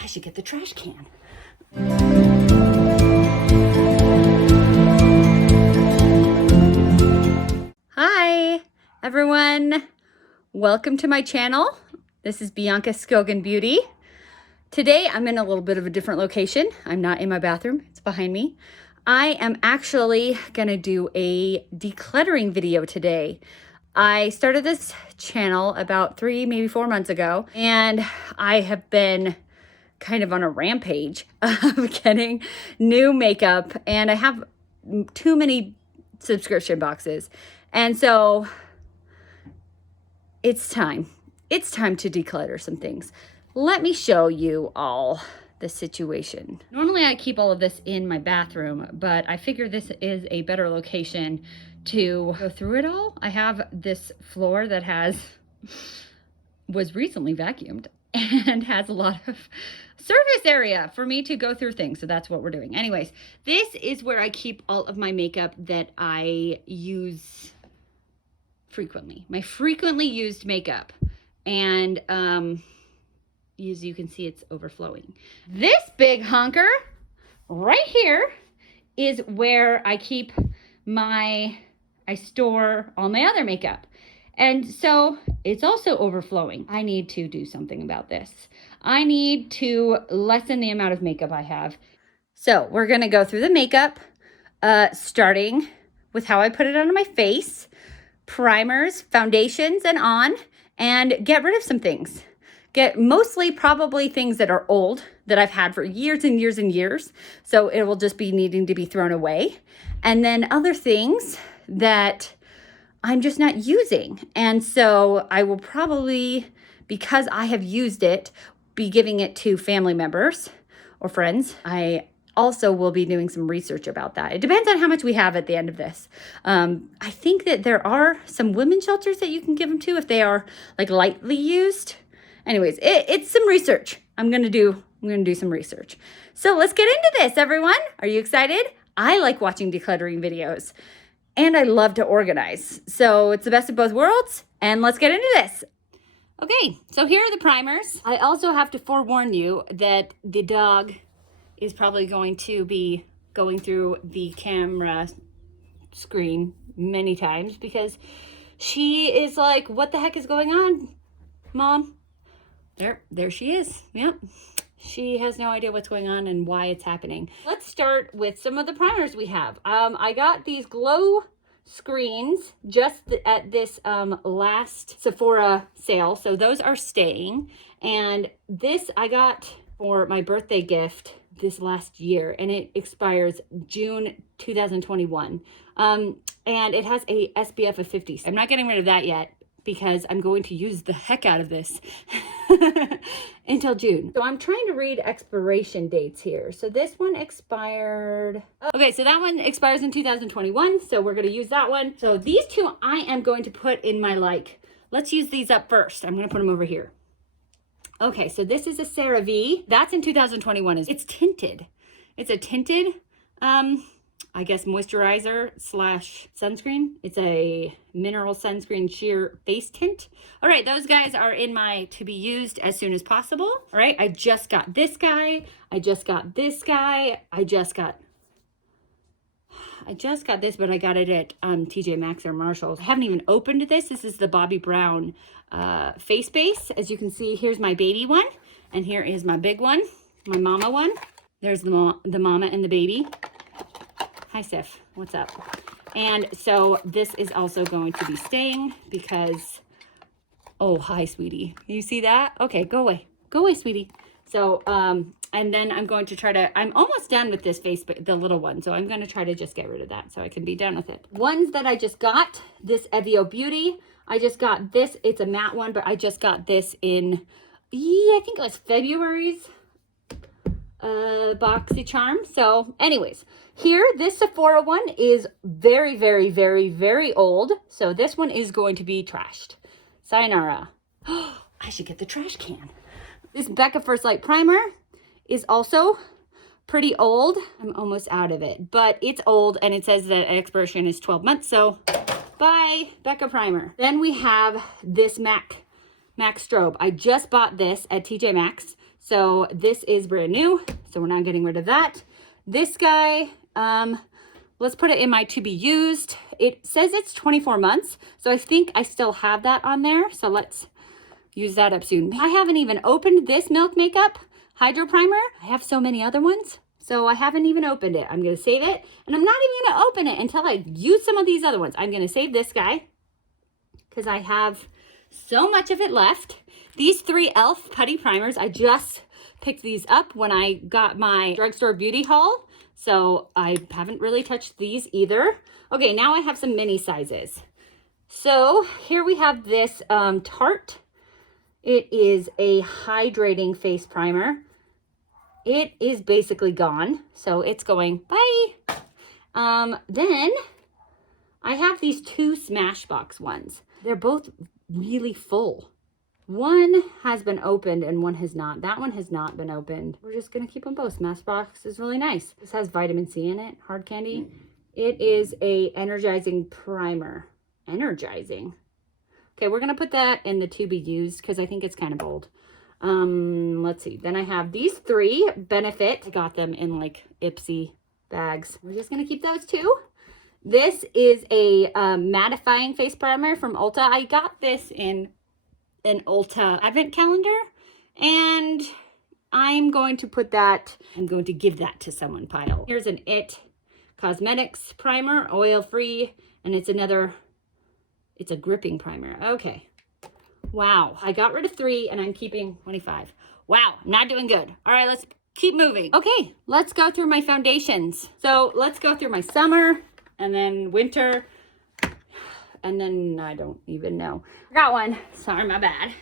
I should get the trash can. Hi, everyone. Welcome to my channel. This is Bianca Skogan Beauty. Today, I'm in a little bit of a different location. I'm not in my bathroom. It's behind me. I am actually gonna do a decluttering video today. I started this channel about 3, maybe 4 months ago, and I have been kind of on a rampage of getting new makeup, and I have too many subscription boxes. And so it's time to declutter some things. Let me show you all the situation. Normally I keep all of this in my bathroom, but I figure this is a better location to go through it all. I have this floor that was recently vacuumed and has a lot of surface area for me to go through things. So that's what we're doing. Anyways, this is where I keep all of my makeup that I use frequently. My frequently used makeup. And as you can see, it's overflowing. This big hunker right here is where I store all my other makeup. And so it's also overflowing. I need to do something about this. I need to lessen the amount of makeup I have. So we're gonna go through the makeup, starting with how I put it on my face, primers, foundations, and get rid of some things. Get mostly probably things that are old, that I've had for years and years and years. So it will just be needing to be thrown away. And then other things that I'm just not using. And so I will probably, because I have used it, be giving it to family members or friends. I also will be doing some research about that. It depends on how much we have at the end of this. I think that there are some women's shelters that you can give them to if they are like lightly used. Anyways, it's some research. I'm gonna do some research. So let's get into this, everyone. Are you excited? I like watching decluttering videos. And I love to organize. So it's the best of both worlds. And let's get into this. Okay, so here are the primers. I also have to forewarn you that the dog is probably going to be going through the camera screen many times because she is like, what the heck is going on, Mom? There she is. Yep. She has no idea what's going on and why it's happening. Let's start with some of the primers we have. I got these glow screens just at this last Sephora sale. So those are staying. And this I got for my birthday gift this last year, and it expires June 2021. And it has a SPF of 50. I'm not getting rid of that yet, because I'm going to use the heck out of this until June. So I'm trying to read expiration dates here. So this one expired. Okay, so that one expires in 2021. So we're gonna use that one. So these two I am going to put in my let's use these up first. I'm gonna put them over here. Okay, so this is a CeraVe. That's in 2021. It's tinted. It's a tinted, I guess, moisturizer / sunscreen. It's a mineral sunscreen sheer face tint. All right, those guys are in my to be used as soon as possible. All right, I just got this guy. I just got this guy. I just got this, but I got it at TJ Maxx or Marshalls. I haven't even opened this. This is the Bobbi Brown face base. As you can see, here's my baby one, and here is my big one, my mama one. There's the mama and the baby. Hi, Sif. What's up? And so this is also going to be staying because, oh, hi, sweetie. You see that? Okay, go away. Go away, sweetie. So, and then I'm going to try to, I'm almost done with this face, the little one. So I'm going to try to just get rid of that so I can be done with it. Ones that I just got, this Evio Beauty. I just got this. It's a matte one, but I just got this in, I think it was February's BoxyCharm. So anyways, here, this Sephora one is very, very, very, very old. So this one is going to be trashed. Sayonara. Oh, I should get the trash can. This Becca First Light Primer is also pretty old. I'm almost out of it, but it's old and it says that expiration is 12 months. So bye, Becca Primer. Then we have this MAC strobe. I just bought this at TJ Maxx. So this is brand new, so we're not getting rid of that. This guy, let's put it in my to be used. It says it's 24 months, so I think I still have that on there. So let's use that up soon. I haven't even opened this Milk Makeup Hydro Primer. I have so many other ones, so I haven't even opened it. I'm gonna save it, and I'm not even gonna open it until I use some of these other ones. I'm gonna save this guy because I have so much of it left. These 3 e.l.f. putty primers, I just picked these up when I got my drugstore beauty haul, so I haven't really touched these either. Okay, now I have some mini sizes. So here we have this Tarte. It is a hydrating face primer. It is basically gone, so it's going bye. Then I have these 2 Smashbox ones. They're both really full. One has been opened and one has not. That one has not been opened. We're just gonna keep them both. Smashbox is really nice. This has vitamin C in it, hard candy. It is a energizing primer. Energizing. Okay, we're gonna put that in the to be used because I think it's kind of bold. Let's see. Then I have these 3 Benefit. I got them in like Ipsy bags. We're just gonna keep those 2. This is a mattifying face primer from Ulta. I got this in an Ulta advent calendar, and I'm going to give that to someone pile. Here's an IT Cosmetics primer, oil free, and it's a gripping primer. Okay. Wow. I got rid of 3 and I'm keeping 25. Wow. Not doing good. All right, let's keep moving. Okay, let's go through my foundations. So let's go through my summer and then winter. And then I don't even know. Got one. Sorry, my bad.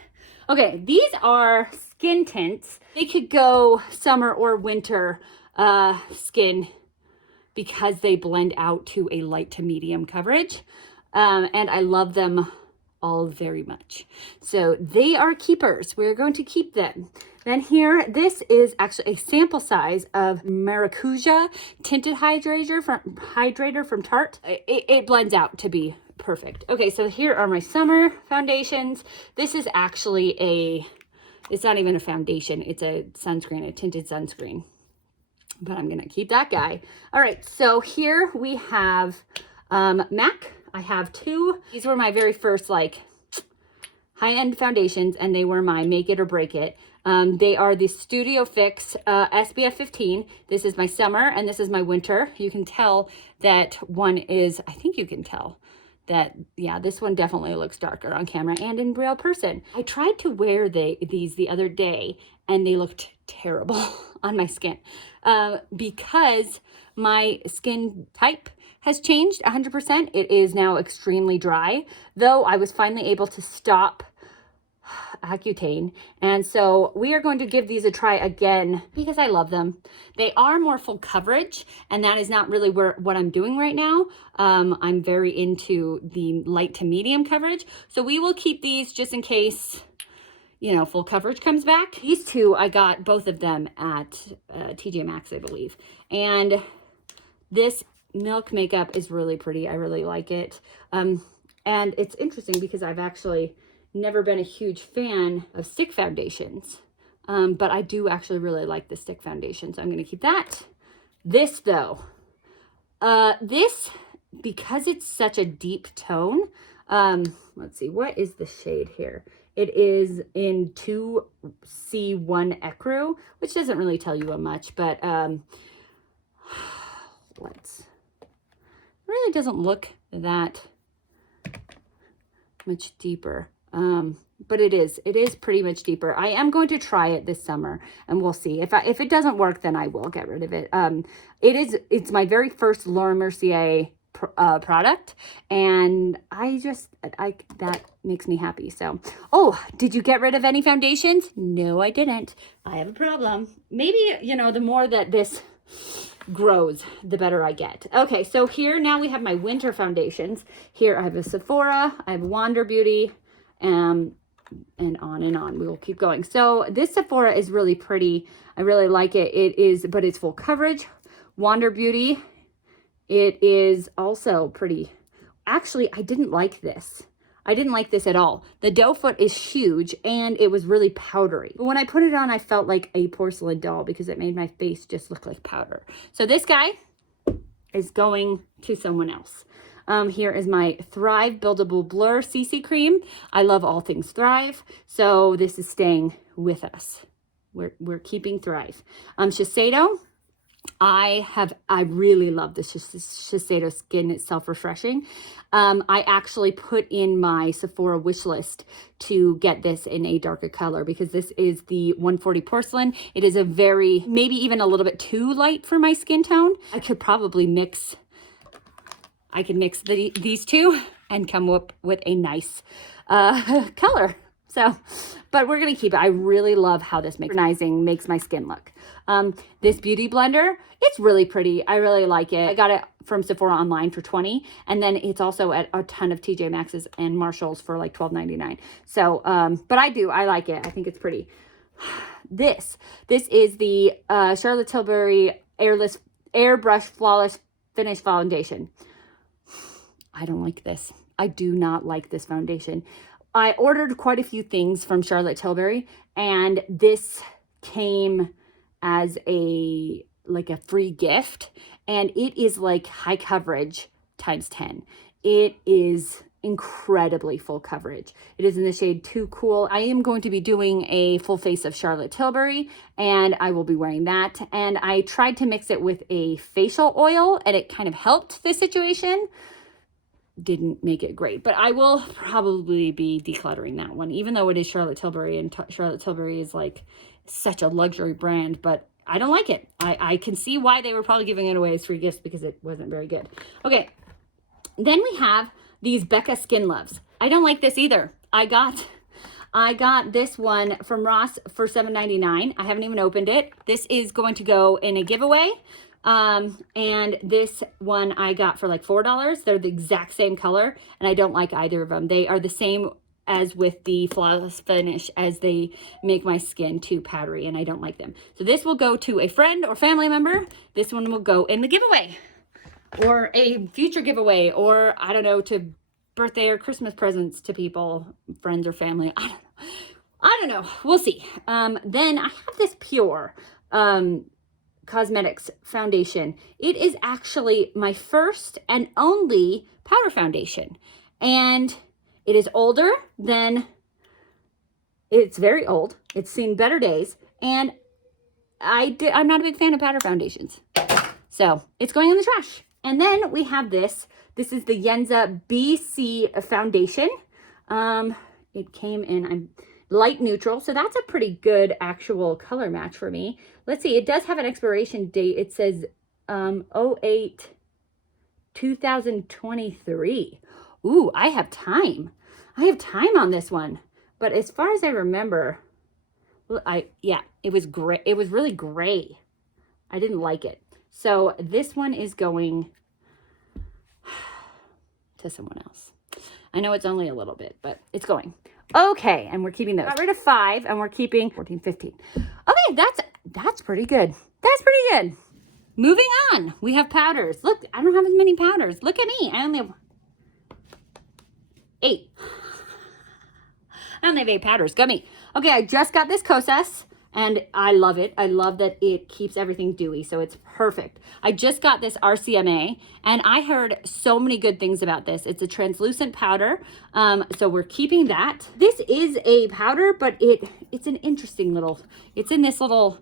Okay, these are skin tints. They could go summer or winter skin because they blend out to a light to medium coverage. And I love them all very much. So they are keepers. We're going to keep them. Then here, this is actually a sample size of Maracuja Tinted Hydrator from Tarte. It blends out to be perfect. Okay, so here are my summer foundations. This is actually it's not even a foundation. It's a sunscreen, a tinted sunscreen. But I'm gonna keep that guy. All right, so here we have MAC. I have 2. These were my very first like high-end foundations, and they were my make it or break it. They are the Studio Fix SPF 15. This is my summer and this is my winter. You can tell that one is, I think you can tell that, yeah, this one definitely looks darker on camera and in real person. I tried to wear these the other day and they looked terrible on my skin because my skin type has changed 100%. It is now extremely dry, though I was finally able to stop Accutane. And so we are going to give these a try again because I love them. They are more full coverage, and that is not really what I'm doing right now. I'm very into the light to medium coverage. So we will keep these just in case, you know, full coverage comes back. These 2, I got both of them at TJ Maxx, I believe. And this Milk Makeup is really pretty. I really like it. And it's interesting because I've actually never been a huge fan of stick foundations. But I do actually really like the stick foundation, so I'm going to keep that. This though, this, because it's such a deep tone, let's see, what is the shade here? It is in 2C1 Ecru, which doesn't really tell you much, but really doesn't look that much deeper. But it is pretty much deeper. I am going to try it this summer and we'll see. If it doesn't work, then I will get rid of it. It's my very first Laura Mercier product, and that makes me happy. So, oh, did you get rid of any foundations? No, I didn't. I have a problem. Maybe, you know, the more that this grows, the better I get. Okay, so here now we have my winter foundations. Here I have a Sephora, I have Wander Beauty, and on and on. We will keep going. So this Sephora is really pretty. I really like it. But it's full coverage. Wander Beauty, it is also pretty. Actually, I didn't like this. I didn't like this at all. The doe foot is huge and it was really powdery. But when I put it on, I felt like a porcelain doll because it made my face just look like powder. So this guy is going to someone else. Here is my Thrive Buildable Blur CC Cream. I love all things Thrive, so this is staying with us. We're keeping Thrive. Shiseido, I really love this Shiseido Skin. It's self-refreshing. I actually put in my Sephora wish list to get this in a darker color because this is the 140 porcelain. It is a very, maybe even a little bit too light for my skin tone. I could probably mix these two and come up with a nice color. So, but we're going to keep it. I really love how this makes my skin look. This beauty blender, it's really pretty. I really like it. I got it from Sephora online for $20. And then it's also at a ton of TJ Maxx's and Marshall's for like $12.99. So, but I like it. I think it's pretty. This is the Charlotte Tilbury Airbrush Flawless Finish Foundation. I don't like this. I do not like this foundation. I ordered quite a few things from Charlotte Tilbury, and this came as a free gift, and it is like high coverage times 10. It is incredibly full coverage. It is in the shade Too Cool. I am going to be doing a full face of Charlotte Tilbury, and I will be wearing that. And I tried to mix it with a facial oil, and it kind of helped the situation. Didn't make it great, but I will probably be decluttering that one, even though it is Charlotte Tilbury, and Charlotte Tilbury is like such a luxury brand, but I don't like it. I can see why they were probably giving it away as free gifts because it wasn't very good. Okay, then we have these Becca Skin Loves. I don't like this either. I got this one from Ross for $7.99. I haven't even opened it. This is going to go in a giveaway. And this one I got for like $4. They're the exact same color, and I don't like either of them. They are the same as with the Flawless Finish, as they make my skin too powdery, and I don't like them. So this will go to a friend or family member. This one will go in the giveaway or a future giveaway, or I don't know, to birthday or Christmas presents to people, friends or family. I don't know. We'll see. Then I have this Pure, Cosmetics foundation. It is actually my first and only powder foundation, and it is older than, it's very old. It's seen better days, and I'm not a big fan of powder foundations, so it's going in the trash. And then we have this is the Yenza BC foundation. It came in light neutral, so that's a pretty good actual color match for me. Let's see, it does have an expiration date. It says 08/2023. Ooh, I have time. I have time on this one. But as far as I remember, it was gray. It was really gray. I didn't like it. So this one is going to someone else. I know it's only a little bit, but it's going. Okay, and we're keeping those. Got rid of 5, and we're keeping 14, 15. Okay, that's pretty good. That's pretty good. Moving on, we have powders. Look, I don't have as many powders. Look at me. I only have 8. I only have 8 powders. Go me. Okay, I just got this Kosas, and I love it. I love that it keeps everything dewy, so it's perfect. I just got this RCMA, and I heard so many good things about this. It's a translucent powder, so we're keeping that. This is a powder, but it's an interesting little, it's in this little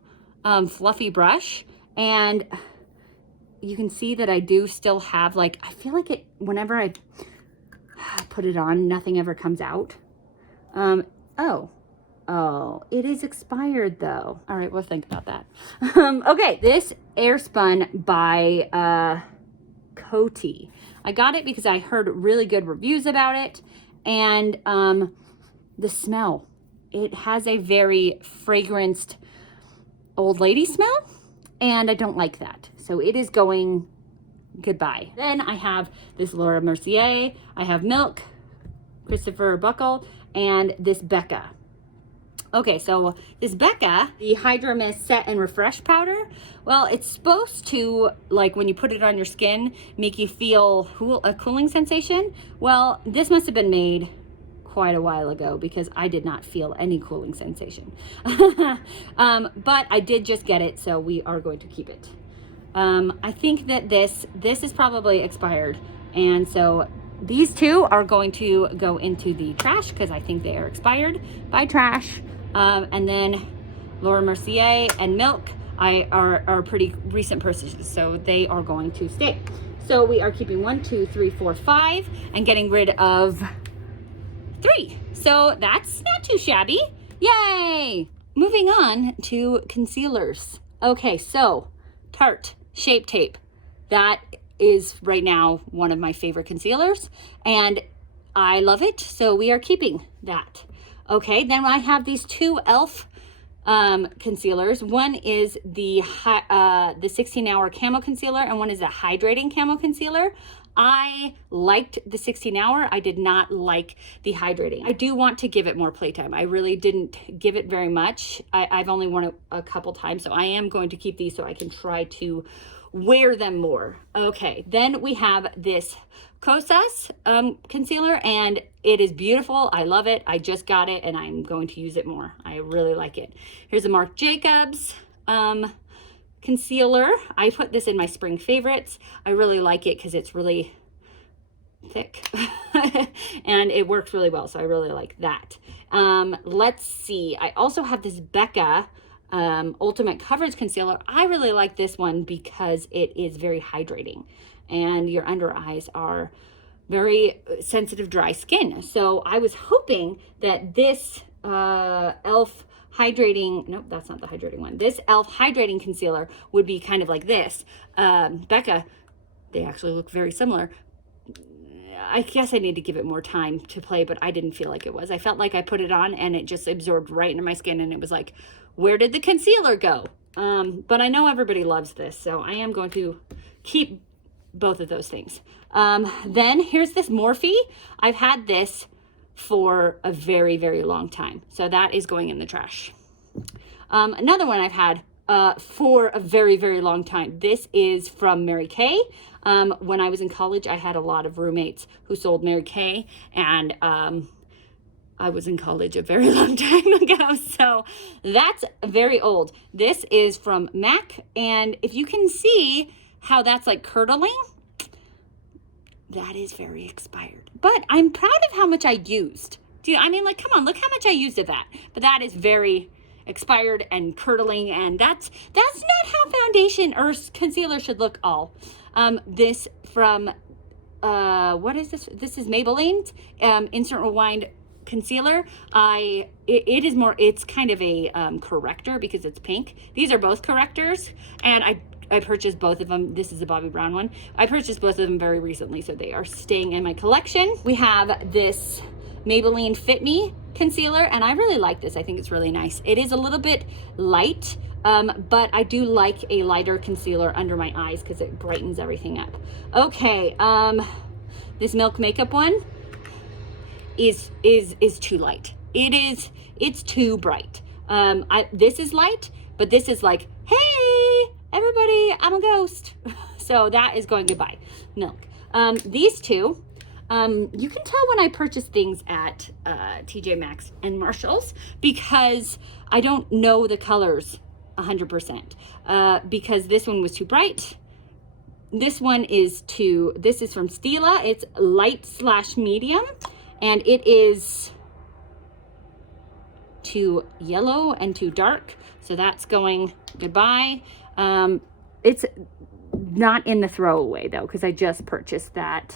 fluffy brush, and you can see that I do still have, like, I feel like it, whenever I put it on, nothing ever comes out. Oh, it is expired though. All right, we'll think about that. Okay, this Airspun by Coty. I got it because I heard really good reviews about it, and the smell. It has a very fragranced old lady smell, and I don't like that. So it is going goodbye. Then I have this Laura Mercier. I have Milk, Christopher Buckle, and this Becca. Okay, so this Becca, the Hydra Mist Set and Refresh Powder, well, it's supposed to, like, when you put it on your skin, make you feel a cooling sensation. Well, this must have been made quite a while ago because I did not feel any cooling sensation. But I did just get it, so we are going to keep it. I think that this is probably expired, and so these two are going to go into the trash because I think they are expired by trash. And then Laura Mercier and Milk are pretty recent purchases, so they are going to stay. So we are keeping 1, 2, 3, 4, 5 and getting rid of 3. So that's not too shabby. Yay! Moving on to concealers. Okay, so Tarte Shape Tape. That is right now one of my favorite concealers, and I love it, so we are keeping that. Okay, then I have these 2 e.l.f. Concealers. One is the 16-hour camo concealer, and one is a hydrating camo concealer. I liked the 16-hour. I did not like the hydrating. I do want to give it more playtime. I really didn't give it very much. I've only worn it a couple times, so I am going to keep these so I can try to wear them more. Okay, then we have this Kosas concealer, and it is beautiful. I love it. I just got it, and I'm going to use it more. I really like it. Here's a Marc Jacobs concealer. I put this in my spring favorites. I really like it because it's really thick and it works really well, so I really like that. Let's see. I also have this Becca Ultimate Coverage Concealer. I really like this one because it is very hydrating, and your under eyes are very sensitive, dry skin. So I was hoping that this e.l.f. hydrating, nope, that's not the hydrating one. This e.l.f. hydrating concealer would be kind of like this. Becca, they actually look very similar. I guess I need to give it more time to play, but I didn't feel like it was. I felt like I put it on and it just absorbed right into my skin, and it was like, where did the concealer go? But I know everybody loves this, so I am going to keep both of those things. Then here's this Morphe. I've had this for a very, very long time, so that is going in the trash. Another one I've had for a very, very long time. This is from Mary Kay. When I was in college, I had a lot of roommates who sold Mary Kay, and I was in college a very long time ago, so that's very old. This is from MAC, and if you can see how that's like curdling, that is very expired. But I'm proud of how much I used. I mean, like, come on, look how much I used of that. But that is very expired and curdling, and that's not how foundation or concealer should look all. This from, what is this? This is Maybelline's Instant Rewind concealer. It is more, it's kind of a corrector because it's pink. These are both correctors, and I purchased both of them. This is a Bobbi Brown one. I purchased both of them very recently, so they are staying in my collection. We have this Maybelline Fit Me concealer, and I really like this. I think it's really nice. It is a little bit light, but I do like a lighter concealer under my eyes because it brightens everything up. Okay, this Milk makeup one is too light. It's too bright. This is light, but this is like, hey, everybody, I'm a ghost. So that is going goodbye. Milk. These two, you can tell when I purchase things at TJ Maxx and Marshalls because I don't know the colors 100%, because this one was too bright. This one is this is from Stila. It's light/medium, and it is too yellow and too dark. So that's going goodbye. It's not in the throwaway though, because I just purchased that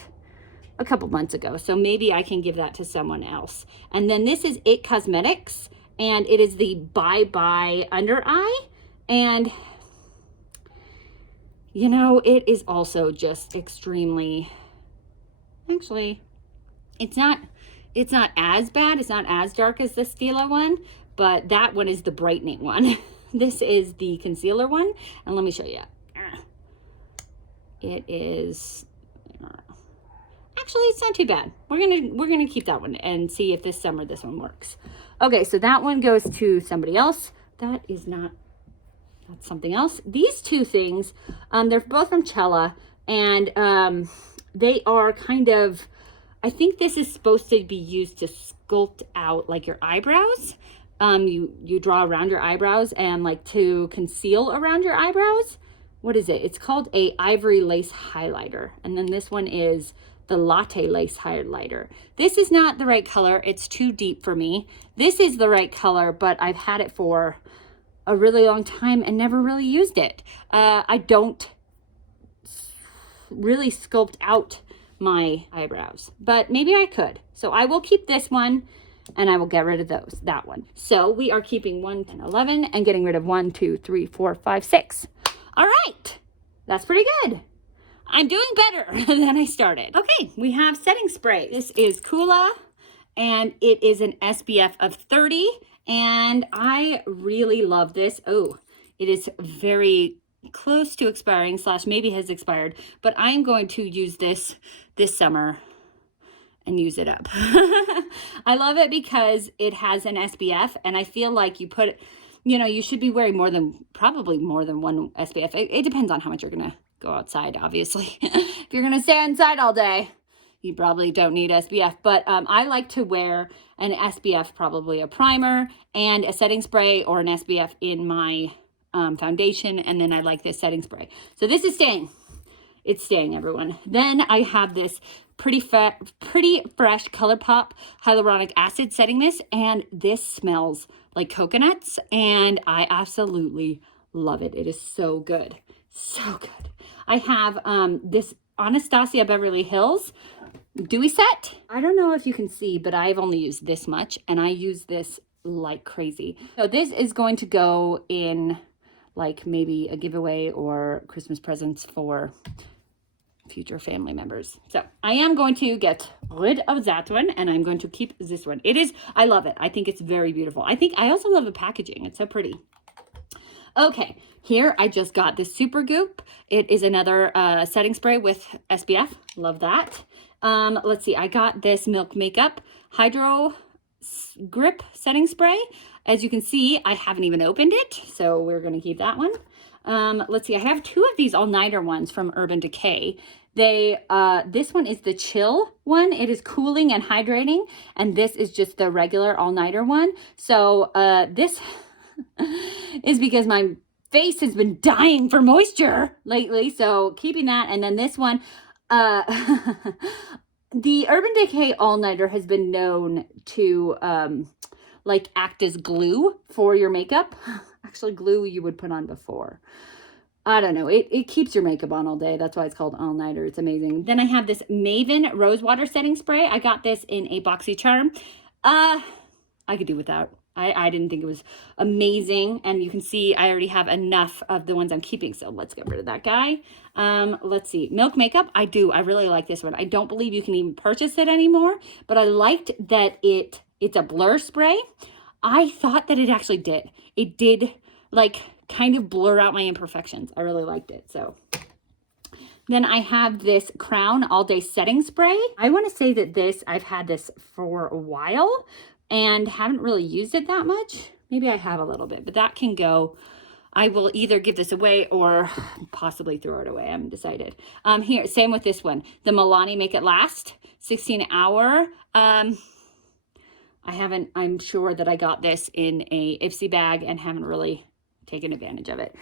a couple months ago. So maybe I can give that to someone else. And then this is It Cosmetics, and it is the Bye Bye Under Eye. And you know, it is also just extremely, actually, it's not as bad. It's not as dark as the Stila one, but that one is the brightening one. This is the concealer one, and let me show you. It is, actually, it's not too bad. We're gonna keep that one and see if this summer this one works. Okay, so that one goes to somebody else. That's something else. These two things, they're both from Cella, and they are kind of I think this is supposed to be used to sculpt out like your eyebrows. You draw around your eyebrows and like to conceal around your eyebrows. What is it? It's called a ivory lace highlighter. And then this one is the latte lace highlighter. This is not the right color. It's too deep for me. This is the right color, but I've had it for a really long time and never really used it. I don't really sculpt out my eyebrows, but maybe I could. So I will keep this one and I will get rid of that one. So we are keeping 1, 10, 11 and getting rid of 1, 2, 3, 4, 5, 6. All right, that's pretty good. I'm doing better than I started. Okay, we have setting spray. This is Kula and it is an SPF of 30 and I really love this. Oh, it is very close to expiring / maybe has expired, but I am going to use this summer and use it up. I love it because it has an SPF and I feel like you put it, you should be wearing probably more than one SPF. It depends on how much you're gonna go outside, obviously. If you're gonna stay inside all day, you probably don't need SPF, but I like to wear an SPF, probably a primer and a setting spray or an SPF in my foundation, and then I like this setting spray. So this is staying. It's staying, everyone. Then I have this pretty fresh ColourPop hyaluronic acid setting mist, and this smells like coconuts, and I absolutely love it. It is so good. So good. I have this Anastasia Beverly Hills dewy set. I don't know if you can see, but I've only used this much, and I use this like crazy. So this is going to go in like maybe a giveaway or Christmas presents for future family members. So I am going to get rid of that one and I'm going to keep this one. I love it. I think it's very beautiful. I also love the packaging. It's so pretty. Okay, here I just got this Super Goop. It is another setting spray with SPF. Love that. Let's see. I got this Milk Makeup Hydro Grip setting spray. As you can see, I haven't even opened it, so we're going to keep that one. Let's see. I have 2 of these all-nighter ones from Urban Decay. This one is the chill one. It is cooling and hydrating, and this is just the regular all-nighter one. So this is because my face has been dying for moisture lately, so keeping that. And then this one, the Urban Decay all-nighter has been known to like act as glue for your makeup. Actually, glue you would put on before. I don't know. It keeps your makeup on all day. That's why it's called all-nighter. It's amazing. Then I have this Maven Rose Water Setting Spray. I got this in a BoxyCharm. I could do without. I didn't think it was amazing. And you can see I already have enough of the ones I'm keeping. So let's get rid of that guy. Let's see. Milk Makeup. I really like this one. I don't believe you can even purchase it anymore. But I liked that it's a blur spray. I thought that it actually did. It did like kind of blur out my imperfections. I really liked it. So then I have this Crown All Day Setting Spray. I want to say that I've had this for a while and haven't really used it that much. Maybe I have a little bit, but that can go. I will either give this away or possibly throw it away. I haven't decided. Here, same with this one. The Milani Make It Last 16 Hour. I'm sure that I got this in a Ipsy bag and haven't really taken advantage of it.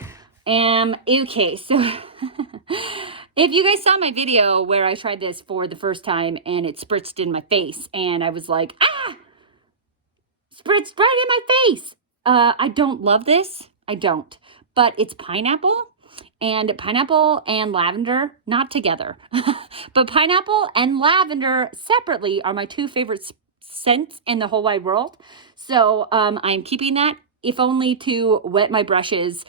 Okay, so if you guys saw my video where I tried this for the first time and it spritzed in my face and I was like, spritzed right in my face. I don't love this. I don't, but it's pineapple and lavender, not together, but pineapple and lavender separately are my 2 favorite scents in the whole wide world. So I'm keeping that, if only to wet my brushes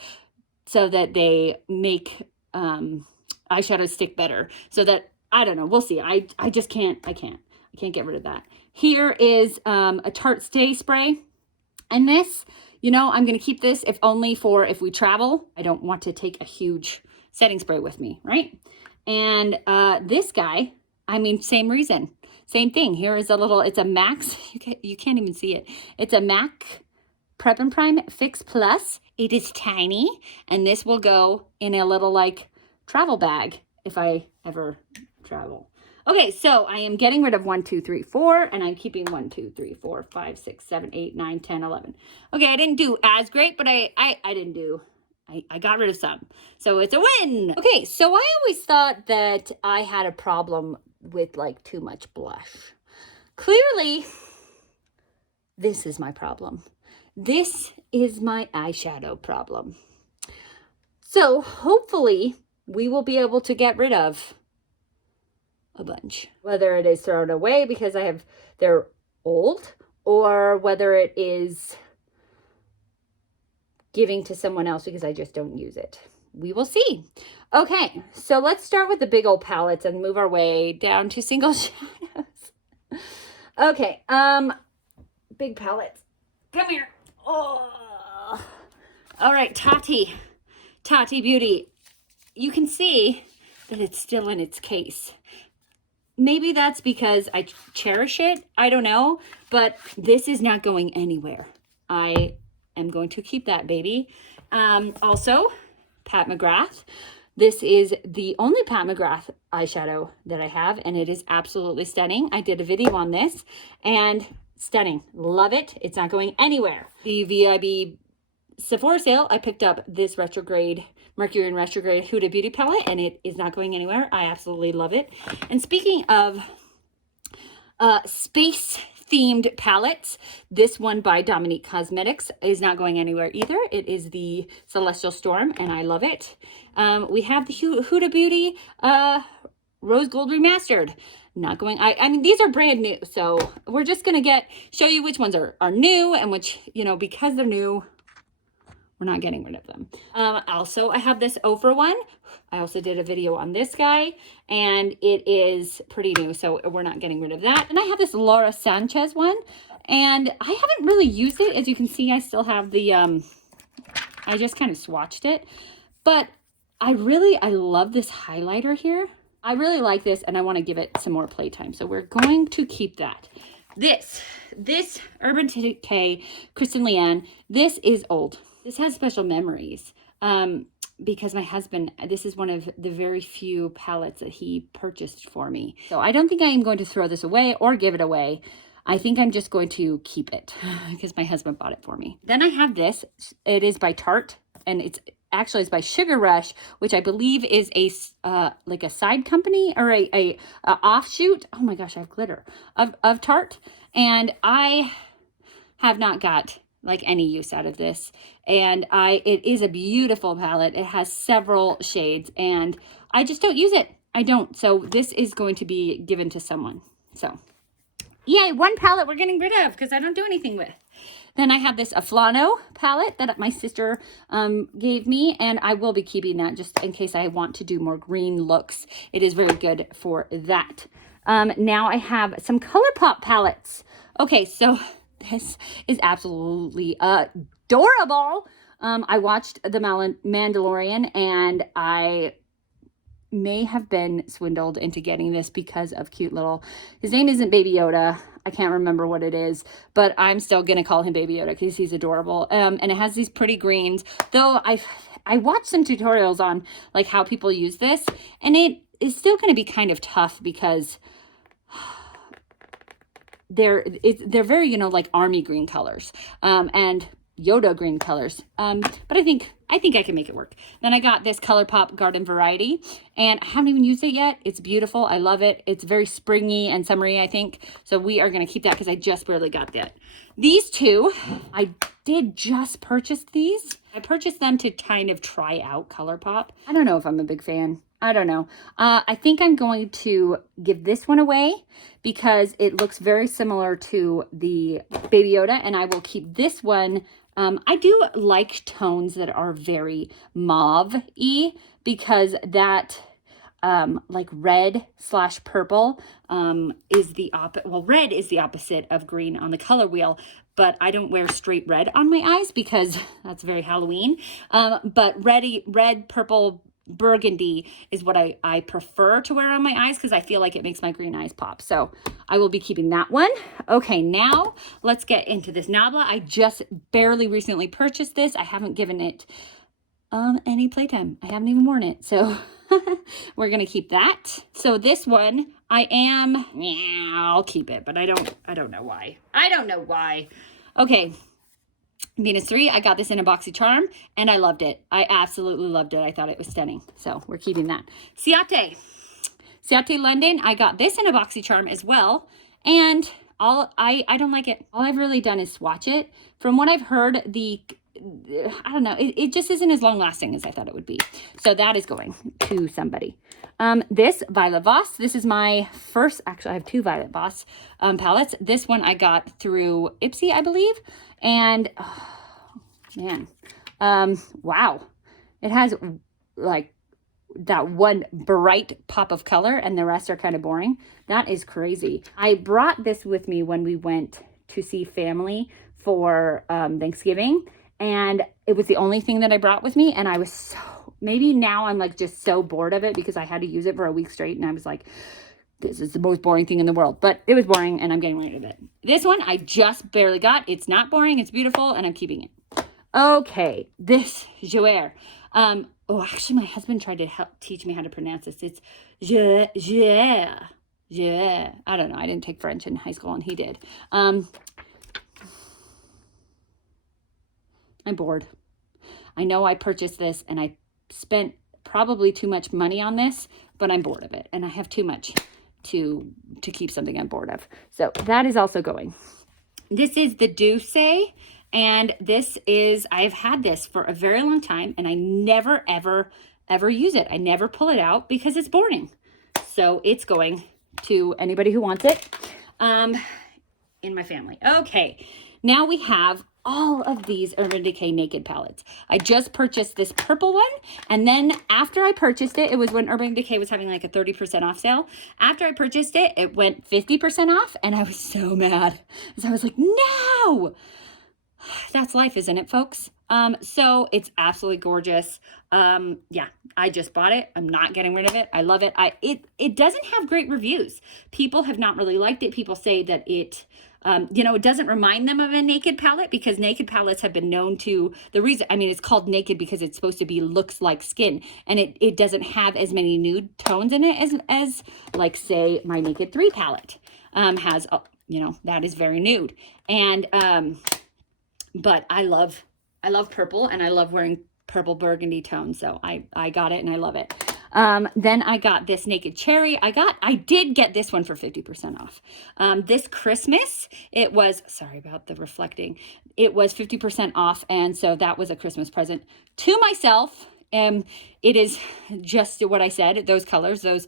so that they make eyeshadow stick better. So that, I don't know, we'll see. I can't get rid of that. Here is a Tarte Stay Spray. And this, I'm going to keep this if only for if we travel. I don't want to take a huge setting spray with me, right? And this guy, same reason. Same thing. Here is it's a Max. You can't even see it. It's a MAC Prep and Prime Fix Plus. It is tiny, and this will go in a little like travel bag if I ever travel. Okay, so I am getting rid of 1, 2, 3, 4, and I'm keeping 1, 2, 3, 4, 5, 6, 7, 8, 9, 10, 11. Okay, I didn't do as great, but I didn't do, I got rid of some. So it's a win. Okay, so I always thought that I had a problem with like too much blush. Clearly, this is my problem. This is my eyeshadow problem. So hopefully we will be able to get rid of a bunch, whether it is thrown away because they're old, or whether it is giving to someone else because I just don't use it. We will see. Okay, so let's start with the big old palettes and move our way down to single shadows. Okay, big palettes. Come here. Oh. All right, Tati Beauty. You can see that it's still in its case. Maybe that's because I cherish it. I don't know, but this is not going anywhere. I am going to keep that baby. Also, Pat McGrath. This is the only Pat McGrath eyeshadow that I have, and it is absolutely stunning. I did a video on this, and stunning. Love it. It's not going anywhere. The VIB Sephora sale, I picked up this Mercury in Retrograde Huda Beauty palette, and it is not going anywhere. I absolutely love it. And speaking of space-themed palettes, this one by Dominique Cosmetics is not going anywhere either. It is the Celestial Storm, and I love it. We have the Huda Beauty Rose Gold Remastered. Not going, I mean, these are brand new, so we're just going to show you which ones are new and which, because they're new, we're not getting rid of them. Also, I have this Ofra one. I also did a video on this guy, and it is pretty new, so we're not getting rid of that. And I have this Laura Sanchez one, and I haven't really used it. As you can see, I still have the, I just kind of swatched it. But I love this highlighter here. I really like this, and I want to give it some more playtime. So we're going to keep that. This Urban Decay Kristen Leanne, this is old. This has special memories because my husband, this is one of the very few palettes that he purchased for me. So I don't think I am going to throw this away or give it away. I think I'm just going to keep it because my husband bought it for me. Then I have this. It is by Tarte, and it's by Sugar Rush, which I believe is a like a side company or a offshoot. Oh my gosh, I have glitter of Tarte, and I have not got like any use out of this, and it is a beautiful palette. It has several shades, and I just don't use it. I don't. So this is going to be given to someone. So yay, one palette we're getting rid of because I don't do anything with. Then I have this Aflano palette that my sister gave me, and I will be keeping that just in case I want to do more green looks. It is very good for that. Now I have some ColourPop palettes. Okay, so this is absolutely adorable. I watched The Mandalorian, and I may have been swindled into getting this because of cute little, his name isn't Baby Yoda. I can't remember what it is, but I'm still going to call him Baby Yoda because he's adorable. And it has these pretty greens, though I watched some tutorials on like how people use this, and it is still going to be kind of tough because they're very, like army green colors, and Yoda green colors. But I think I can make it work. Then I got this ColourPop Garden Variety, and I haven't even used it yet. It's beautiful. I love it. It's very springy and summery, I think. So we are going to keep that because I just barely got that. These two, I did just purchase these. I purchased them to kind of try out ColourPop. I don't know if I'm a big fan. I don't know. I think I'm going to give this one away because it looks very similar to the Baby Yoda, and I will keep this one. I do like tones that are very mauve-y because that like red/purple is the opposite. Well, red is the opposite of green on the color wheel, but I don't wear straight red on my eyes because that's very Halloween. But red, purple, burgundy is what I prefer to wear on my eyes because I feel like it makes my green eyes pop. So I will be keeping that one. Okay, now let's get into this Nabla. I just barely recently purchased this. I haven't given it any playtime. I haven't even worn it. So We're going to keep that. So this one, I'll keep it, but I don't know why. I don't know why. Okay. Venus 3, I got this in a boxy charm and I loved it. I absolutely loved it. I thought it was stunning. So we're keeping that. Ciate London, I got this in a boxy charm as well. And I don't like it. All I've really done is swatch it. From what I've heard, I don't know, it just isn't as long lasting as I thought it would be. So that is going to somebody. This Violet Voss, this is my first, actually I have 2 Violet Voss palettes. This one I got through Ipsy, I believe. And oh, man, wow. It has like that one bright pop of color and the rest are kind of boring. That is crazy. I brought this with me when we went to see family for Thanksgiving, and it was the only thing that I brought with me. And I was so, maybe now I'm like just so bored of it because I had to use it for a week straight. And I was like, this is the most boring thing in the world, but it was boring and I'm getting rid of it. This one I just barely got. It's not boring. It's beautiful and I'm keeping it. Okay. This Jouer. Oh, actually my husband tried to help teach me how to pronounce this. It's Jouer. I don't know. I didn't take French in high school and he did. I'm bored. I know I purchased this and I spent probably too much money on this, but I'm bored of it and I have too much to keep something I'm bored of. So that is also going. This is the Douce, and this is, I've had this for a very long time and I never, ever use it. I never pull it out because it's boring. So it's going to anybody who wants it in my family. Okay, now we have all of these Urban Decay Naked palettes. I just purchased this purple one, and then after I purchased it, it was when Urban Decay was having like a 30% off sale. After I purchased it, it went 50% off, and I was so mad. Because I was like, no! That's life, isn't it, folks? So it's absolutely gorgeous. Yeah, I just bought it. I'm not getting rid of it. I love it. It doesn't have great reviews. People have not really liked it. People say that it, you know, it doesn't remind them of a naked palette because naked palettes have been known to, the reason, I mean, it's called naked because it's supposed to be looks like skin, and it doesn't have as many nude tones in it as like, say, my Naked 3 palette has, you know, that is very nude. And, but I love purple and I love wearing purple burgundy tones. So I got it and I love it. Then I got this Naked Cherry. I did get this one for 50% off. This Christmas, it was, sorry about the reflecting. It was 50% off. And so that was a Christmas present to myself. It is just what I said, those colors, those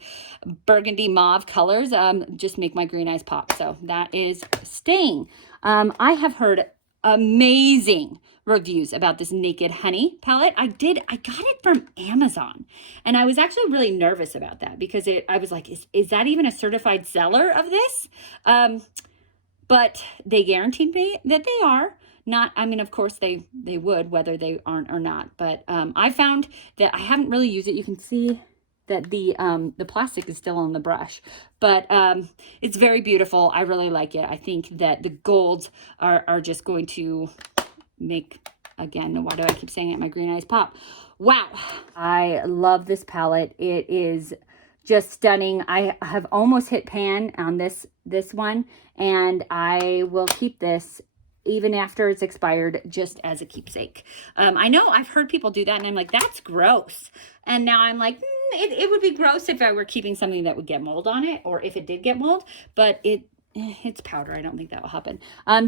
burgundy mauve colors, just make my green eyes pop. So that is staying. I have heard amazing reviews about this Naked Honey palette. I got it from Amazon, and I was actually really nervous about that because I was like, is that even a certified seller of this? But they guaranteed me that they are. Not, I mean, of course they would, whether they aren't or not, but I found that I haven't really used it. You can see that the plastic is still on the brush, but it's very beautiful. I really like it. I think that the golds are just going to make, again, why do I keep saying it? My green eyes pop. Wow. I love this palette. It is just stunning. I have almost hit pan on this one, and I will keep this even after it's expired, just as a keepsake. I know I've heard people do that, and I'm like, that's gross. And now I'm like, it would be gross if I were keeping something that would get mold on it, or if it did get mold, but it's powder. I don't think that will happen.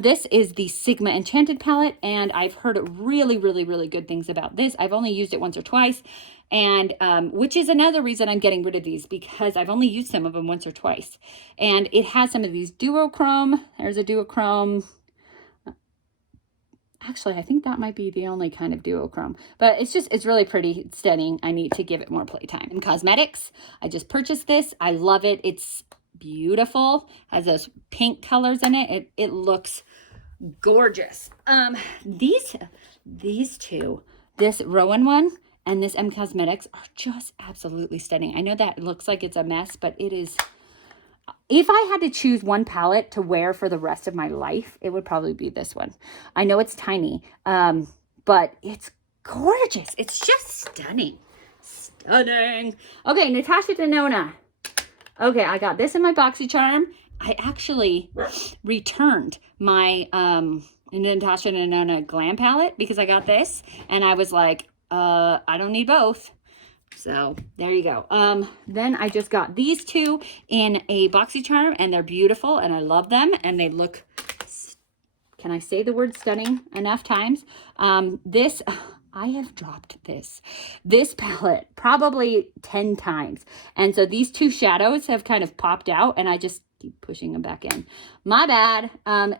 This is the Sigma Enchanted palette, and I've heard really, really, really good things about this. I've only used it once or twice, and which is another reason I'm getting rid of these, because I've only used some of them once or twice. And it has some of these duochrome. There's a duochrome. Actually, I think that might be the only kind of duochrome, but it's really pretty. It's stunning. I need to give it more playtime. In cosmetics, I just purchased this. I love it. It's beautiful. Has those pink colors in it. It looks gorgeous. These two, this Rowan one and this M Cosmetics, are just absolutely stunning. I know that it looks like it's a mess, but it is. If I had to choose one palette to wear for the rest of my life, it would probably be this one. I know it's tiny, but it's gorgeous. It's just stunning. Stunning. Okay, Natasha Denona. Okay, I got this in my BoxyCharm. I actually returned my Natasha Denona Glam palette because I got this and I was like, I don't need both. So there you go. Then I just got these two in a BoxyCharm and they're beautiful and I love them and they look, can I say the word stunning enough times? I have dropped this palette probably 10 times. And so these two shadows have kind of popped out and I just keep pushing them back in. My bad.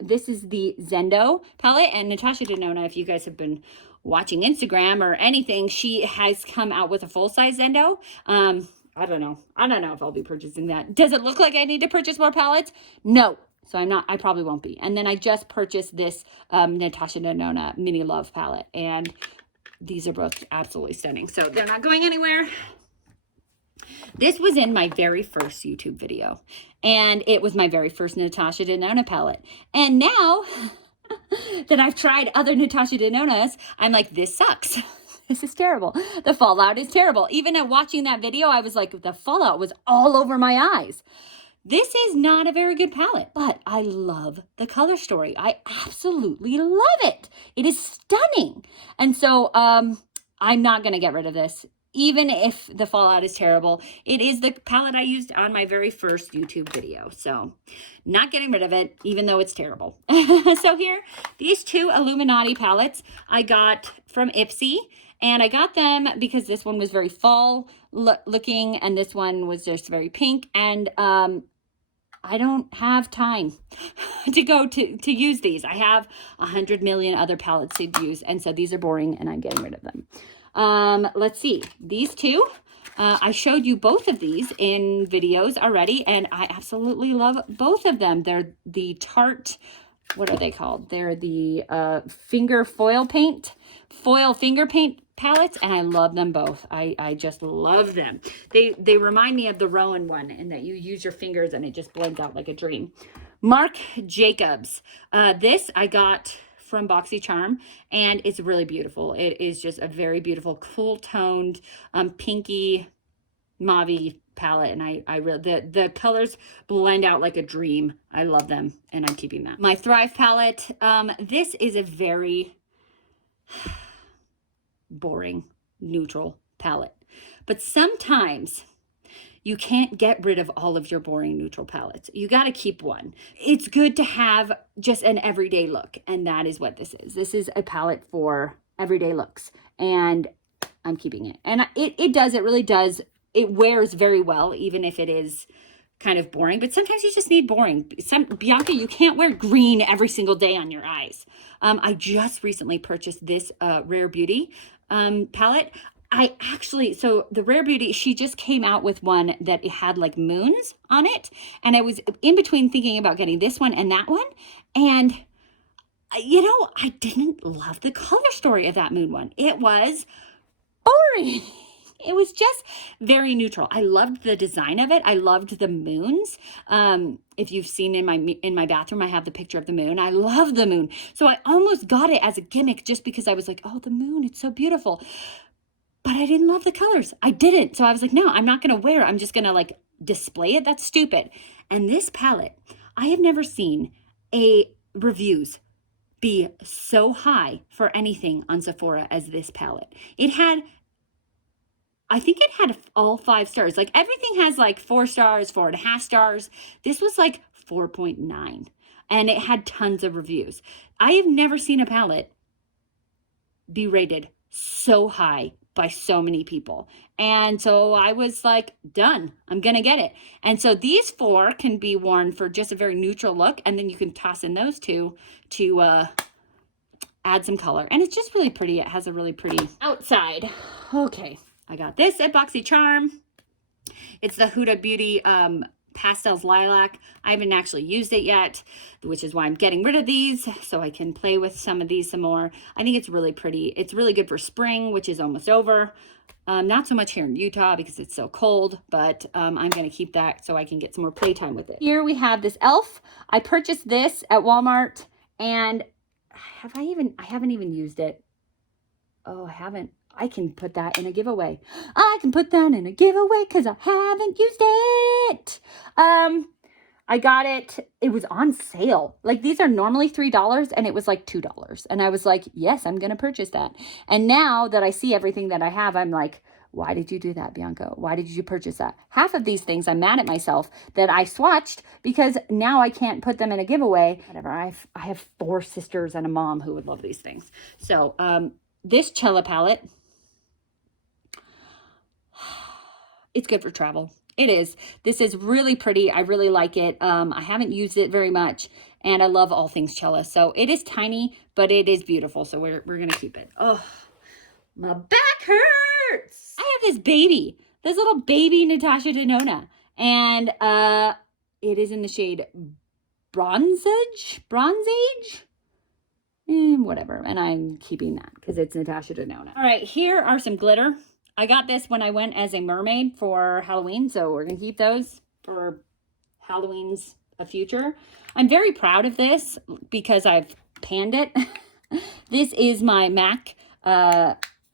This is the Zendo palette, and Natasha Denona, if you guys have been watching Instagram or anything, she has come out with a full-size Zendo. I don't know if I'll be purchasing that. Does it look like I need to purchase more palettes? No. So I probably won't be. And then I just purchased this Natasha Denona Mini Love palette, and these are both absolutely stunning. So they're not going anywhere. This was in my very first YouTube video, and it was my very first Natasha Denona palette. And now that I've tried other Natasha Denonas, I'm like, this sucks. This is terrible. The fallout is terrible. Even at watching that video, I was like, the fallout was all over my eyes. This is not a very good palette, but I love the color story. I absolutely love it. It is stunning. And so I'm not going to get rid of this, even if the fallout is terrible. It is the palette I used on my very first YouTube video. So not getting rid of it, even though it's terrible. So here, these two Illuminati palettes I got from Ipsy. And I got them because this one was very fall looking and this one was just very pink. And I don't have time to go to use these. I have 100 million other palettes to use. And so these are boring and I'm getting rid of them. Let's see. These two, I showed you both of these in videos already. And I absolutely love both of them. They're the Tarte, what are they called? They're the finger finger paint palettes, and I love them both. I just love them. They remind me of the Rowan one in that you use your fingers and it just blends out like a dream. Marc Jacobs. This I got from BoxyCharm, and it's really beautiful. It is just a very beautiful, cool toned, pinky, mauve palette, and I really the colors blend out like a dream. I love them, and I'm keeping that. My Thrive palette. This is a very boring neutral palette, but sometimes you can't get rid of all of your boring neutral palettes. You got to keep one. It's good to have just an everyday look, and that is what this is. This is a palette for everyday looks, and I'm keeping it. And it really does. It wears very well, even if it is kind of boring, but sometimes you just need boring. Bianca, you can't wear green every single day on your eyes. I just recently purchased this Rare Beauty palette. So the Rare Beauty, she just came out with one that it had like moons on it. And I was in between thinking about getting this one and that one. And, you know, I didn't love the color story of that moon one. It was boring. It was just very neutral. I loved the design of it. I loved the moons. If you've seen in my bathroom, I have the picture of the moon. I love the moon. So I almost got it as a gimmick just because I was like, oh, the moon, it's so beautiful. But I didn't love the colors. I didn't. So I was like, no, I'm not going to wear it. I'm just going to like display it. That's stupid. And this palette, I have never seen reviews be so high for anything on Sephora as this palette. I think it had all 5 stars. Like everything has like 4 stars, 4.5 stars. This was like 4.9, and it had tons of reviews. I have never seen a palette be rated so high by so many people. And so I was like, done, I'm going to get it. And so these 4 can be worn for just a very neutral look. And then you can toss in those 2 to add some color. And it's just really pretty. It has a really pretty outside. Okay. I got this at BoxyCharm. It's the Huda Beauty Pastels Lilac. I haven't actually used it yet, which is why I'm getting rid of these so I can play with some of these some more. I think it's really pretty. It's really good for spring, which is almost over. Not so much here in Utah because it's so cold, but I'm going to keep that so I can get some more playtime with it. Here we have this e.l.f. I purchased this at Walmart, and I haven't even used it. Oh, I haven't. I can put that in a giveaway. I can put that in a giveaway because I haven't used it. I got it. It was on sale. Like, these are normally $3 and it was like $2. And I was like, yes, I'm going to purchase that. And now that I see everything that I have, I'm like, why did you do that, Bianca? Why did you purchase that? Half of these things, I'm mad at myself that I swatched because now I can't put them in a giveaway. Whatever. I have 4 sisters and a mom who would love these things. So, this Cella palette, it's good for travel. It is. This is really pretty. I really like it. I haven't used it very much, and I love all things Cella. So it is tiny, but it is beautiful. So we're going to keep it. Oh, my back hurts. I have this baby, this little baby Natasha Denona, and it is in the shade Bronze Age, whatever. And I'm keeping that because it's Natasha Denona. All right, here are some glitter. I got this when I went as a mermaid for Halloween, so we're going to keep those for Halloween's future. I'm very proud of this because I've panned it. This is my MAC.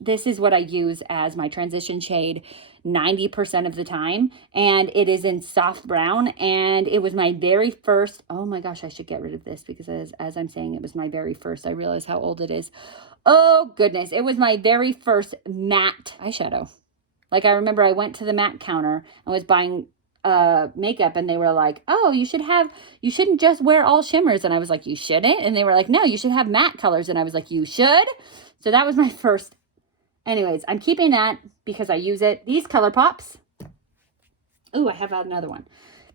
This is what I use as my transition shade 90% of the time, and it is in soft brown, and it was my very first, oh my gosh, I should get rid of this because as I'm saying, it was my very first, I realize how old it is. Oh goodness, it was my very first matte eyeshadow. Like, I remember I went to the MAC counter and was buying makeup, and they were like, oh, you shouldn't just wear all shimmers. And I was like, you shouldn't? And they were like, no, you should have matte colors. And I was like, you should? So that was my first. Anyways, I'm keeping that because I use it. These ColourPops. Oh, I have another one.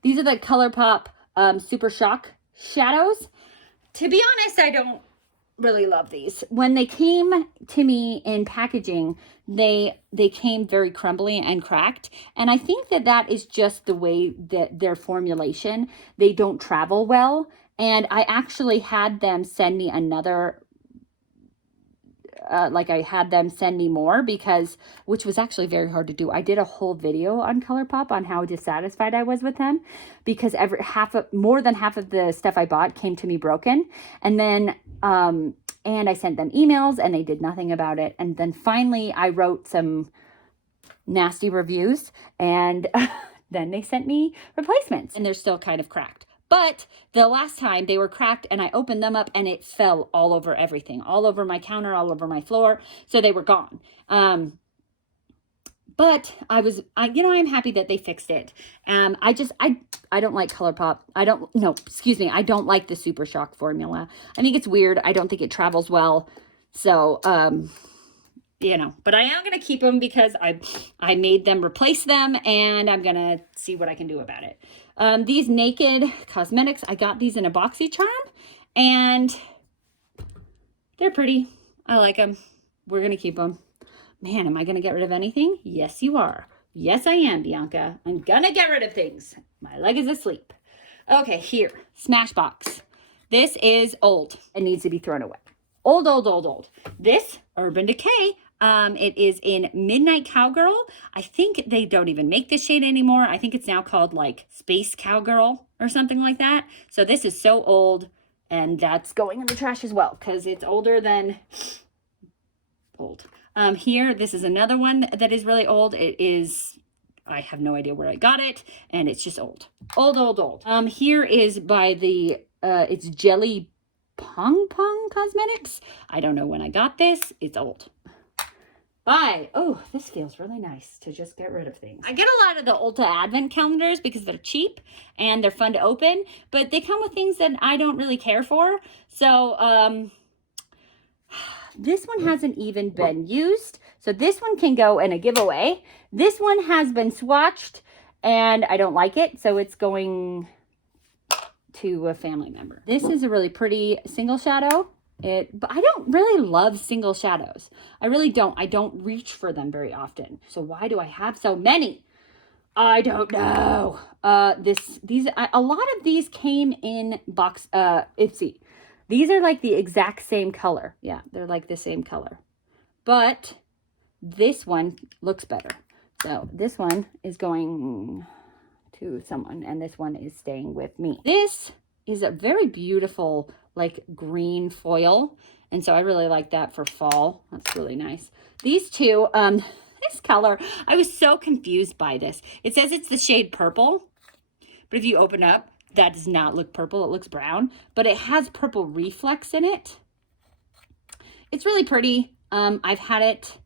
These are the ColourPop Super Shock shadows. To be honest, I don't really love these. When they came to me in packaging, they came very crumbly and cracked. And I think that is just the way that their formulation, they don't travel well. And I actually had them send me another I had them send me more which was actually very hard to do. I did a whole video on ColourPop on how dissatisfied I was with them because more than half of the stuff I bought came to me broken. And then, and I sent them emails and they did nothing about it. And then finally I wrote some nasty reviews and then they sent me replacements and they're still kind of cracked. But the last time they were cracked and I opened them up and it fell all over everything, all over my counter, all over my floor. So they were gone. But I'm happy that they fixed it. I don't like ColourPop. I don't like the Super Shock formula. I think it's weird. I don't think it travels well. So, but I am going to keep them because I made them replace them and I'm going to see what I can do about it. These Naked Cosmetics, I got these in a BoxyCharm and they're pretty. I like them. We're going to keep them. Man, am I going to get rid of anything? Yes, you are. Yes, I am, Bianca. I'm going to get rid of things. My leg is asleep. Okay, here, Smashbox. This is old. It needs to be thrown away. Old. This, Urban Decay. It is in Midnight Cowgirl. I think they don't even make this shade anymore. I think it's now called like Space Cowgirl or something like that. So this is so old and that's going in the trash as well because it's older than old. Here, this is another one that is really old. I have no idea where I got it and it's just old. Old. Here is by it's Jelly Pong Cosmetics. I don't know when I got this. It's old. Bye. Oh, this feels really nice to just get rid of things. I get a lot of the Ulta Advent calendars because they're cheap and they're fun to open, but they come with things that I don't really care for. So, this one hasn't even been used. So this one can go in a giveaway. This one has been swatched and I don't like it. So it's going to a family member. This is a really pretty single shadow. But I don't really love single shadows. I really don't. I don't reach for them very often. So why do I have so many? I don't know. A lot of these came in box, Ipsy. These are like the exact same color. Yeah, they're like the same color. But this one looks better. So this one is going to someone and this one is staying with me. This is a very beautiful like green foil. And so I really like that for fall. That's really nice. These two, this color, I was so confused by this. It says it's the shade purple, but if you open up, that does not look purple. It looks brown, but it has purple reflex in it. It's really pretty. I've had it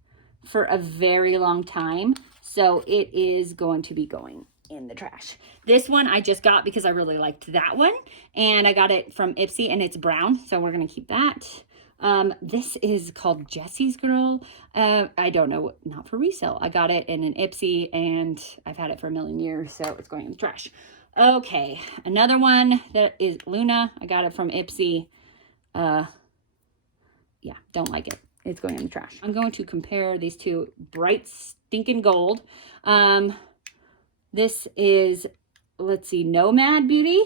for a very long time, so it is going to be going in the trash. This one I just got because I really liked that one, and I got it from Ipsy, and it's brown, so we're gonna keep that. This is called Jessie's Girl. I don't know, not for resale. I got it in an Ipsy, and I've had it for a million years, so it's going in the trash. Okay, another one that is Luna. I got it from Ipsy. Yeah, don't like it. It's going in the trash. I'm going to compare these two. Bright Stinking Gold. This is, let's see, Nomad Beauty.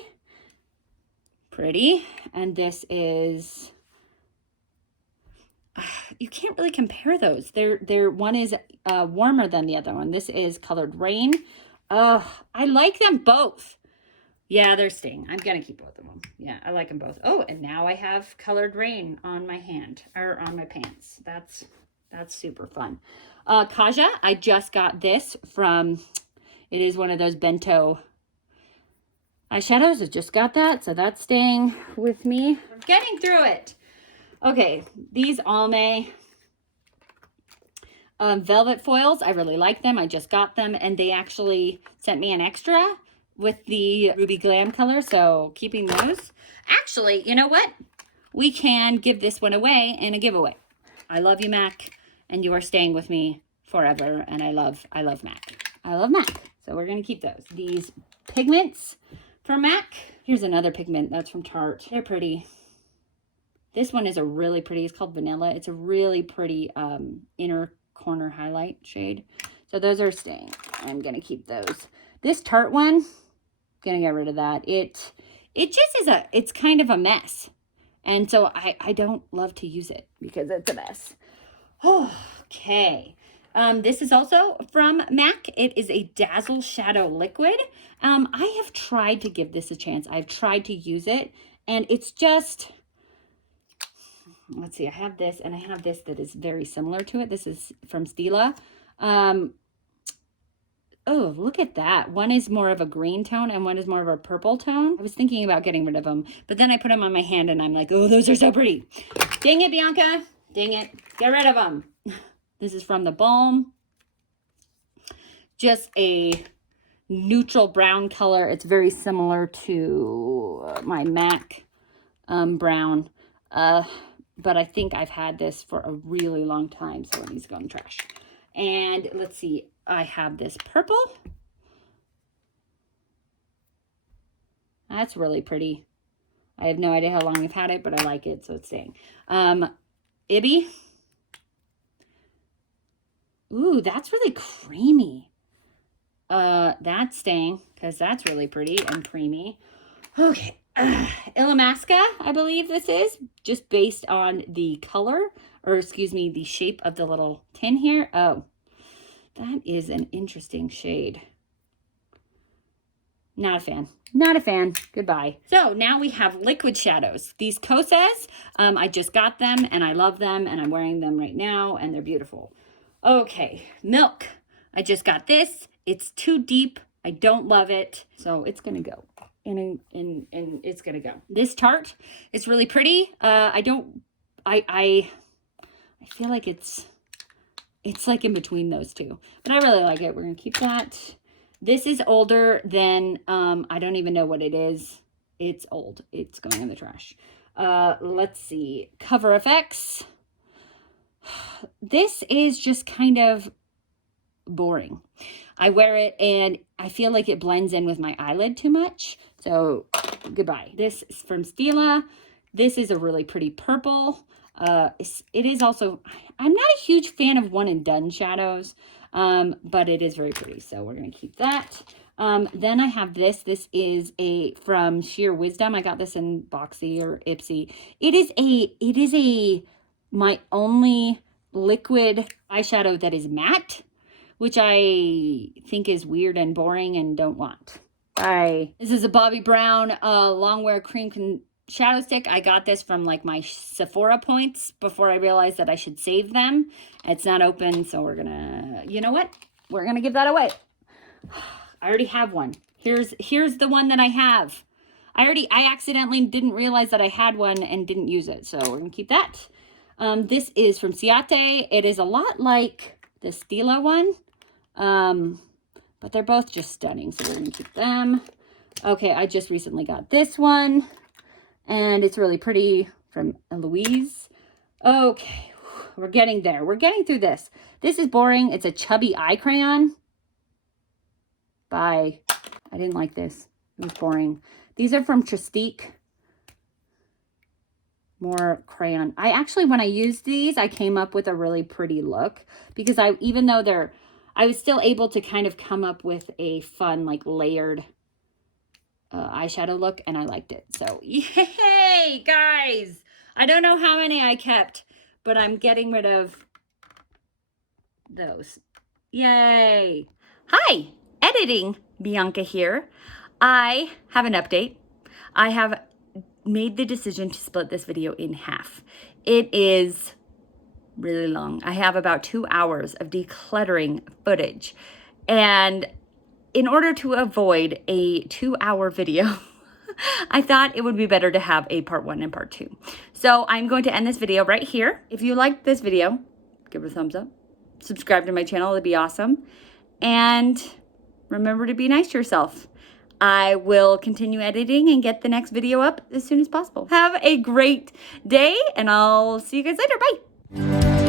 Pretty. And this is, you can't really compare those. They're one is warmer than the other one. This is Colored Rain. I like them both. Yeah, they're staying. I'm going to keep both of them. Yeah, I like them both. Oh, and now I have Colored Rain on my hand, or on my pants. That's super fun. Kaja, I just got this from, it is one of those bento eyeshadows. I just got that, so that's staying with me. I'm getting through it. Okay, these Almay velvet foils, I really like them. I just got them, and they actually sent me an extra with the Ruby Glam color, so keeping those. Actually, you know what? We can give this one away in a giveaway. I love you, MAC, and you are staying with me forever, and I love MAC. I love MAC, so we're gonna keep those. These pigments from MAC. Here's another pigment that's from Tarte. They're pretty. This one is a really pretty, it's called Vanilla. It's a really pretty inner corner highlight shade. So those are staying. I'm gonna keep those. This Tarte one, gonna get rid of that. It just is it's kind of a mess, and so I don't love to use it because it's a mess. Okay, this is also from MAC. It is a Dazzle Shadow Liquid. I have tried to give this a chance. I've tried to use it, and it's just, let's see, I have this and I have this that is very similar to it. This is from Stila. Oh, look at that. One is more of a green tone and one is more of a purple tone. I was thinking about getting rid of them, but then I put them on my hand and I'm like, oh, those are so pretty. Dang it, Bianca. Dang it. Get rid of them. This is from the Balm. Just a neutral brown color. It's very similar to my MAC brown. But I think I've had this for a really long time, so it needs to go in the trash. And let's see, I have this purple. That's really pretty. I have no idea how long I've had it, but I like it, so it's staying. Ibby. Ooh, that's really creamy. That's staying, because that's really pretty and creamy. Okay. Illamasqua, I believe this is, just based on the color, or excuse me, the shape of the little tin here. Oh, that is an interesting shade. Not a fan. Not a fan. Goodbye. So now we have liquid shadows. These Kosas, I just got them and I love them and I'm wearing them right now and they're beautiful. Okay, Milk. I just got this. It's too deep. I don't love it, so it's gonna go. And it's gonna go. This Tarte is really pretty. I feel like it's like in between those two, but I really like it. We're gonna keep that. This is older than, I don't even know what it is. It's old. It's going in the trash. Let's see. Cover FX. This is just kind of boring. I wear it and I feel like it blends in with my eyelid too much. So goodbye. This is from Stila. This is a really pretty purple. It is also, I'm not a huge fan of one and done shadows, but it is very pretty. So we're going to keep that. Then I have this. This is from Sheer Wisdom. I got this in Boxy or Ipsy. It is my only liquid eyeshadow that is matte, which I think is weird and boring and don't want. Bye. This is a Bobbi Brown long wear cream shadow stick. I got this from like my Sephora points before I realized that I should save them. It's not open, so we're gonna, you know what? We're gonna give that away. I already have one. Here's the one that I have. I accidentally didn't realize that I had one and didn't use it, so we're gonna keep that. This is from Ciate. It is a lot like the Stila one, but they're both just stunning, so we're gonna keep them. Okay, I just recently got this one, and it's really pretty, from Eloise. Okay, we're getting there. We're getting through this. This is boring. It's a chubby eye crayon. Bye. I didn't like this. It was boring. These are from Tristique. More crayon. I actually, when I used these, I came up with a really pretty look, because even though I was still able to kind of come up with a fun, like, layered eyeshadow look, and I liked it. So, yay, guys! I don't know how many I kept, but I'm getting rid of those. Yay! Hi! Editing Bianca here. I have an update. I have made the decision to split this video in half. It is really long. I have about 2 hours of decluttering footage, and in order to avoid a 2-hour video, I thought it would be better to have a part 1 and part 2. So I'm going to end this video right here. If you liked this video, give it a thumbs up. Subscribe to my channel, it'd be awesome. And remember to be nice to yourself. I will continue editing and get the next video up as soon as possible. Have a great day, and I'll see you guys later. Bye.